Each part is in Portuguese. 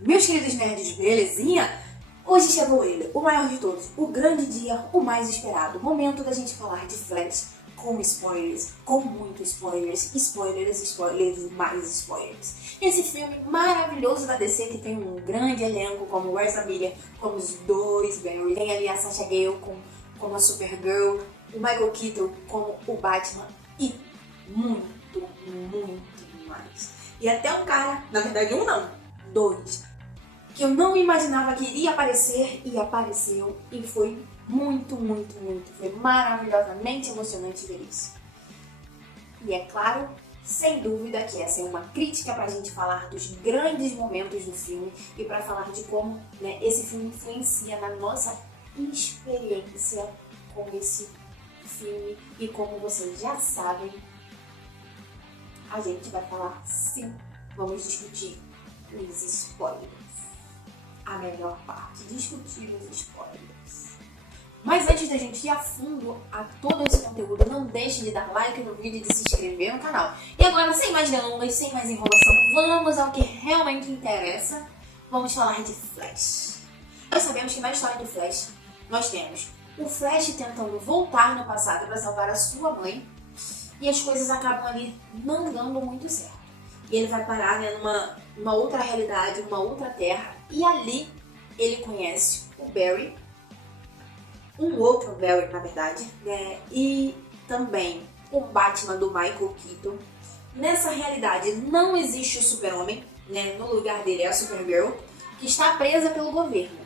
Meus queridos nerds, belezinha? Hoje chegou ele, o maior de todos, o grande dia, o mais esperado, momento da gente falar de Flash com spoilers, com muitos spoilers, spoilers e mais spoilers. Esse filme maravilhoso da DC que tem um grande elenco como o Ezra Miller, como os dois Barry, tem ali a Sasha Gale como a Supergirl, o Michael Keaton como o Batman e muito mais. E até um cara, na verdade um não, dois, que eu não imaginava que iria aparecer e apareceu e foi muito, foi maravilhosamente emocionante ver isso. E é claro, sem dúvida que essa é uma crítica pra gente falar dos grandes momentos do filme e pra falar de como, né, esse filme influencia na nossa experiência com esse filme e como vocês já sabem, a gente vai falar sim, vamos discutir os spoilers. A melhor parte, discutir os spoilers. Mas antes da gente ir a fundo a todo esse conteúdo, não deixe de dar like no vídeo e de se inscrever no canal. E agora, sem mais delongas, sem mais enrolação, vamos ao que realmente interessa. Vamos falar de Flash. Nós sabemos que na história de Flash, nós temos o Flash tentando voltar no passado para salvar a sua mãe e as coisas acabam ali não dando muito certo. E ele vai parar, né, numa outra realidade, numa outra terra, e ali ele conhece o Barry, um outro Barry na verdade, né, e também o Batman do Michael Keaton. Nessa realidade não existe o Super-Homem, né, no lugar dele é a Supergirl, que está presa pelo governo.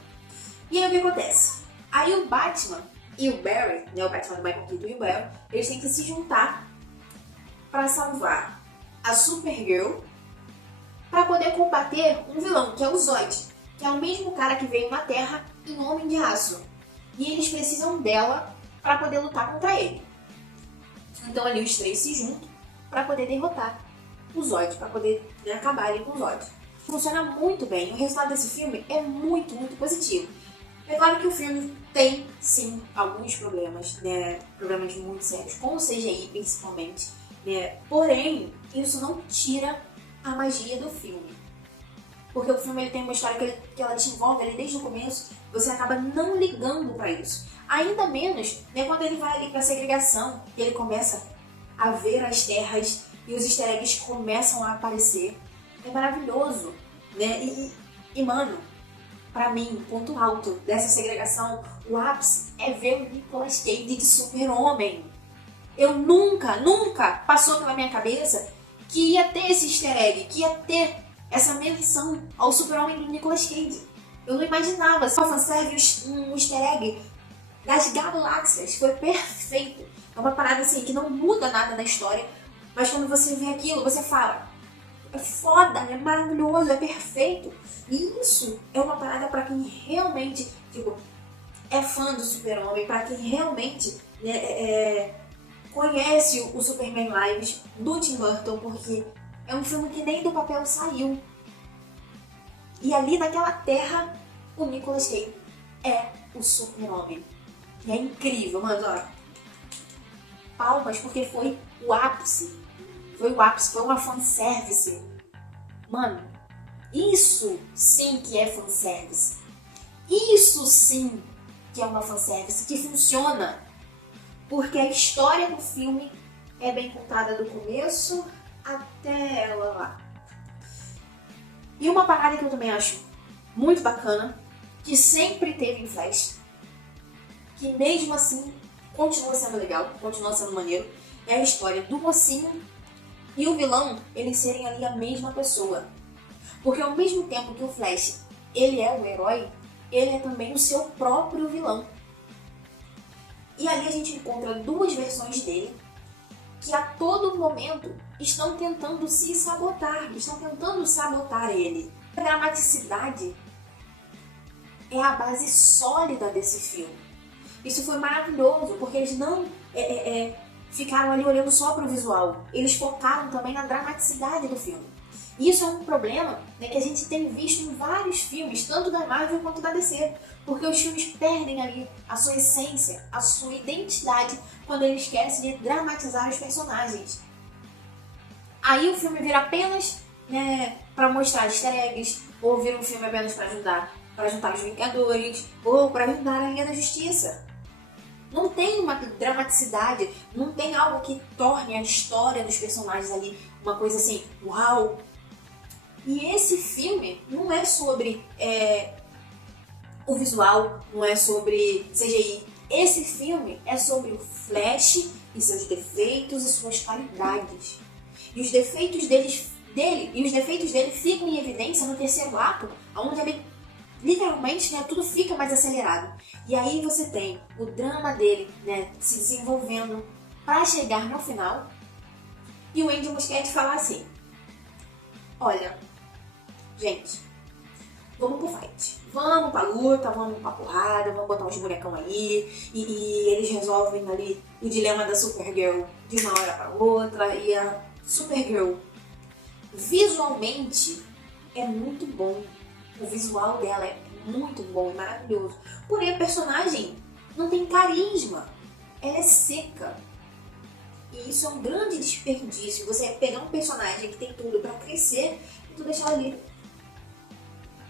E aí o que acontece? Aí o Batman e o Barry, né, o Batman do Michael Keaton e o Barry, eles têm que se juntar para salvar a Supergirl para poder combater um vilão, que é o Zod, que é o mesmo cara que veio na Terra em Homem de Aço. E eles precisam dela para poder lutar contra ele. Então ali os três se juntam para poder derrotar o Zod, para poder, né, acabarem com o Zod. Funciona muito bem, o resultado desse filme é muito positivo. É claro que o filme tem, sim, alguns problemas, né, problemas muito sérios, com o CGI principalmente, né, porém, isso não tira a magia do filme. Porque o filme ele tem uma história que ela te envolve ali desde o começo, você acaba não ligando pra isso. Ainda menos, né, quando ele vai ali pra segregação, ele começa a ver as terras e os easter eggs começam a aparecer. É maravilhoso, né? E mano, pra mim, ponto alto dessa segregação, o ápice é ver o Nicolas Cage de Super-Homem. Eu nunca passou pela minha cabeça que ia ter esse easter egg, que ia ter essa menção ao Super-Homem do Nicolas Cage. Eu não imaginava. Só fanservice, um easter egg das galáxias. Foi perfeito. É uma parada assim que não muda nada na história, mas quando você vê aquilo, você fala: é foda, é maravilhoso, é perfeito. E isso é uma parada pra quem realmente, tipo, é fã do Super-Homem, pra quem realmente, né, conhece o Superman Lives do Tim Burton, porque é um filme que nem do papel saiu. E ali naquela terra, o Nicolas Cage é o Super-Homem. E é incrível, mano, ó. Palmas, porque foi o ápice. Foi o ápice, foi uma fanservice. Mano, isso sim que é fanservice. Isso sim que é uma fanservice, que funciona. Porque a história do filme é bem contada do começo até ela lá. E uma parada que eu também acho muito bacana, que sempre teve em Flash, que mesmo assim continua sendo legal, continua sendo maneiro, é a história do mocinho e o vilão, eles serem ali a mesma pessoa. Porque ao mesmo tempo que o Flash, ele é o herói, ele é também o seu próprio vilão. E ali a gente encontra duas versões dele que a todo momento estão tentando se sabotar, estão tentando sabotar ele. A dramaticidade é a base sólida desse filme. Isso foi maravilhoso, porque eles não ficaram ali olhando só para o visual, eles focaram também na dramaticidade do filme. E isso é um problema, né, que a gente tem visto em vários filmes, tanto da Marvel quanto da DC, porque os filmes perdem ali a sua essência, a sua identidade, quando eles esquecem de dramatizar os personagens. Aí o filme vira apenas, né, para mostrar easter eggs, ou vira um filme apenas para juntar os Vingadores, ou para ajudar a Liga da Justiça. Não tem uma dramaticidade, não tem algo que torne a história dos personagens ali uma coisa assim, uau! E esse filme não é sobre o visual, não é sobre CGI. Esse filme é sobre o Flash e seus defeitos e suas qualidades. E os defeitos dele ficam em evidência no terceiro ato, onde ele literalmente, né, tudo fica mais acelerado. E aí você tem o drama dele, né, se desenvolvendo para chegar no final. E o Andy Muschietti fala assim: olha, gente, vamos pro fight. Vamos pra luta, vamos pra porrada, vamos botar uns bonecão aí. E eles resolvem ali o dilema da Supergirl de uma hora pra outra. E a Supergirl, visualmente, é muito bom. O visual dela é muito bom e maravilhoso. Porém, a personagem não tem carisma. Ela é seca. E isso é um grande desperdício. Você pegar um personagem que tem tudo pra crescer e tu deixar ali.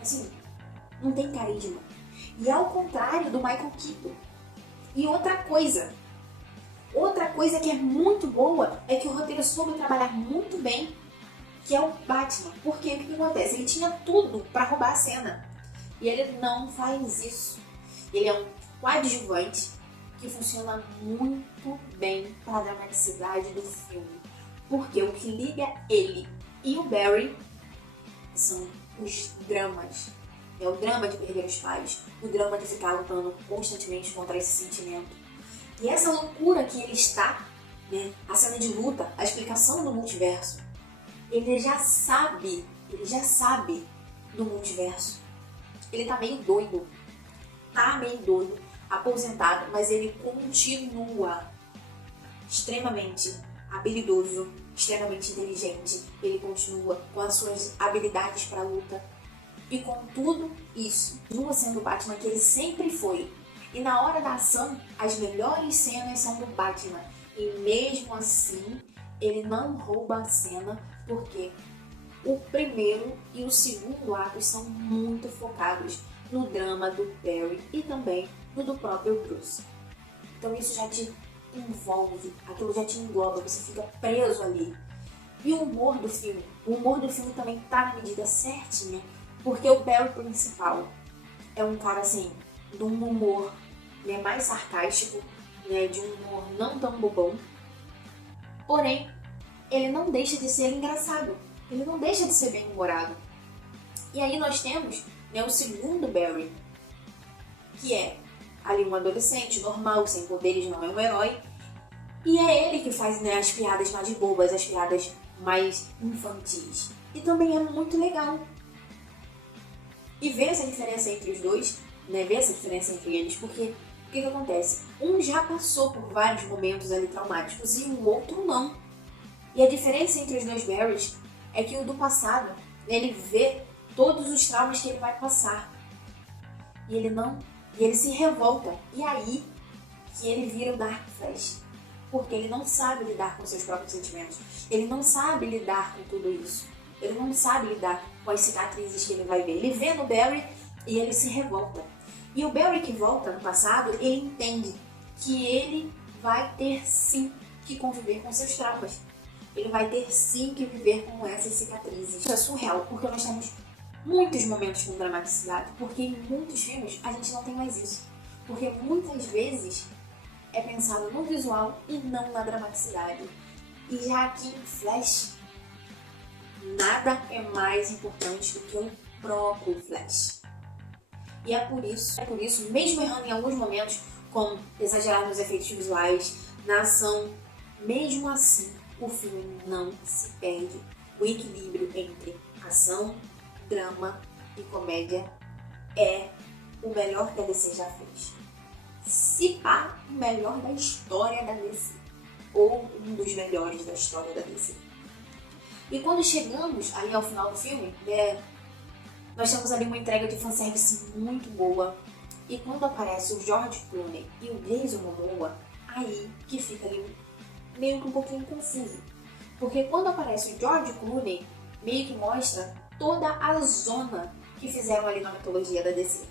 Assim, não tem carisma. E ao contrário do Michael Keaton. E outra coisa que é muito boa é que o roteiro soube trabalhar muito bem, que é o Batman. Porque o que acontece? Ele tinha tudo pra roubar a cena. E ele não faz isso. Ele é um coadjuvante que funciona muito bem para a dramaticidade do filme. Porque o que liga ele e o Barry são os dramas. É o drama de perder os pais, o drama de ficar lutando constantemente contra esse sentimento. E essa loucura que ele está, né, a cena de luta, a explicação do multiverso, ele já sabe do multiverso. Ele tá meio doido, aposentado, mas ele continua extremamente habilidoso, extremamente inteligente. Ele continua com as suas habilidades para luta. E com tudo isso, continua sendo o Batman que ele sempre foi. E na hora da ação, as melhores cenas são do Batman. E mesmo assim, ele não rouba a cena, porque o primeiro e o segundo atos são muito focados no drama do Barry e também no do próprio Bruce. Então isso já te envolve, aquilo já te engloba, você fica preso ali. E o humor do filme também tá na medida certinha, porque o Barry principal é um cara assim, de um humor, né, mais sarcástico, né, de um humor não tão bobão, porém ele não deixa de ser engraçado, ele não deixa de ser bem humorado. E aí nós temos, né, o segundo Barry, que é ali um adolescente normal, sem poderes, não é um herói, e é ele que faz, né, as piadas mais bobas, as piadas mais infantis. E também é muito legal. E ver essa diferença entre os dois, né, ver essa diferença entre eles, porque o que acontece? Um já passou por vários momentos ali traumáticos e o outro não. E a diferença entre os dois Barrys é que o do passado, ele vê todos os traumas que ele vai passar. E ele se revolta. E aí que ele vira o Dark Flash. Porque ele não sabe lidar com seus próprios sentimentos. Ele não sabe lidar com tudo isso. Ele não sabe lidar com as cicatrizes que ele vai ver. Ele vê no Barry e ele se revolta. E o Barry que volta no passado, ele entende que ele vai ter sim que conviver com seus traumas. Ele vai ter sim que viver com essas cicatrizes. Isso é surreal, porque nós temos muitos momentos com dramaticidade, porque em muitos filmes a gente não tem mais isso. Porque muitas vezes é pensado no visual e não na dramaticidade. E já aqui em Flash, nada é mais importante do que o próprio Flash. E é por isso, mesmo errando em alguns momentos, como exagerar nos efeitos visuais, na ação, mesmo assim, o filme não se perde. O equilíbrio entre ação, drama e comédia é o melhor que a DC já fez. Se pá, o melhor da história da DC. Ou um dos melhores da história da DC. E quando chegamos ali ao final do filme, nós temos ali uma entrega de fanservice muito boa. E quando aparece o George Clooney e o Jason Momoa, aí que fica ali meio que um pouquinho confuso. Porque quando aparece o George Clooney, meio que mostra toda a zona que fizeram ali na mitologia da DC.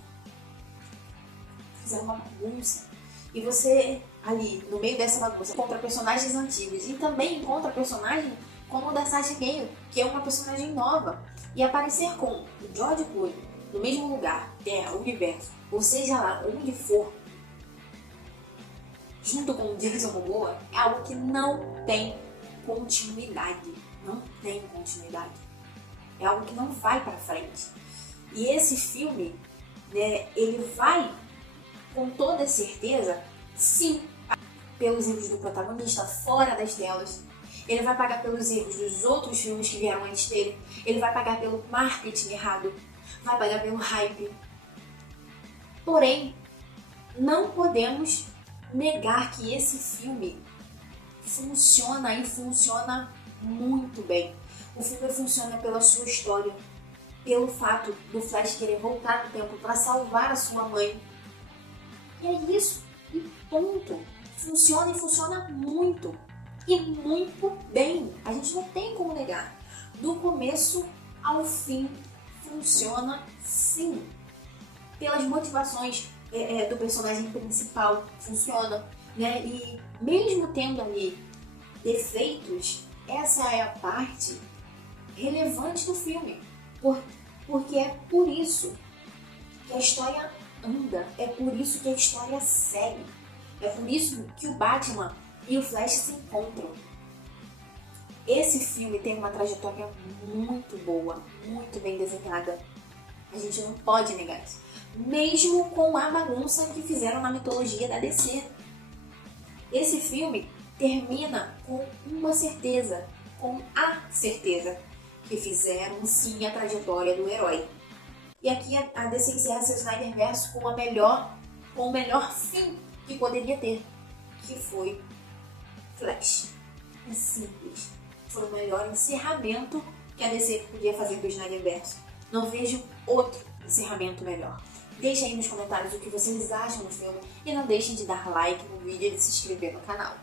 Fizeram uma bagunça. E você, ali, no meio dessa bagunça, encontra personagens antigos e também encontra personagem como o da Sasha Gale, que é uma personagem nova. E aparecer com o George Clooney no mesmo lugar, terra, universo, ou seja lá, onde for, junto com o Jason Momoa, é algo que não tem continuidade. Não tem continuidade. É algo que não vai pra frente. E esse filme, né, ele vai, com toda certeza, sim, pelos erros do protagonista fora das telas. Ele vai pagar pelos erros dos outros filmes que vieram antes dele. Ele vai pagar pelo marketing errado. Vai pagar pelo hype. Porém, não podemos negar que esse filme funciona e funciona muito bem. O filme funciona pela sua história, pelo fato do Flash querer voltar no tempo para salvar a sua mãe. E é isso, e ponto. Funciona e funciona muito. E muito bem. A gente não tem como negar. Do começo ao fim, funciona sim. Pelas motivações do personagem principal, funciona, né? E mesmo tendo ali defeitos, essa é a parte relevante do filme. Porque é por isso que a história anda, é por isso que a história segue, é por isso que o Batman e o Flash se encontram. Esse filme tem uma trajetória muito boa, muito bem desenhada. A gente não pode negar isso. Mesmo com a bagunça que fizeram na mitologia da DC. Esse filme termina com uma certeza, com a certeza que fizeram sim a trajetória do herói. E aqui a DC encerra seu Snyderverse com o melhor fim que poderia ter, que foi Flash. É simples. Foi o melhor encerramento que a DC podia fazer do Snyderverse. Não vejo outro encerramento melhor. Deixem aí nos comentários o que vocês acham do filme e não deixem de dar like no vídeo e de se inscrever no canal.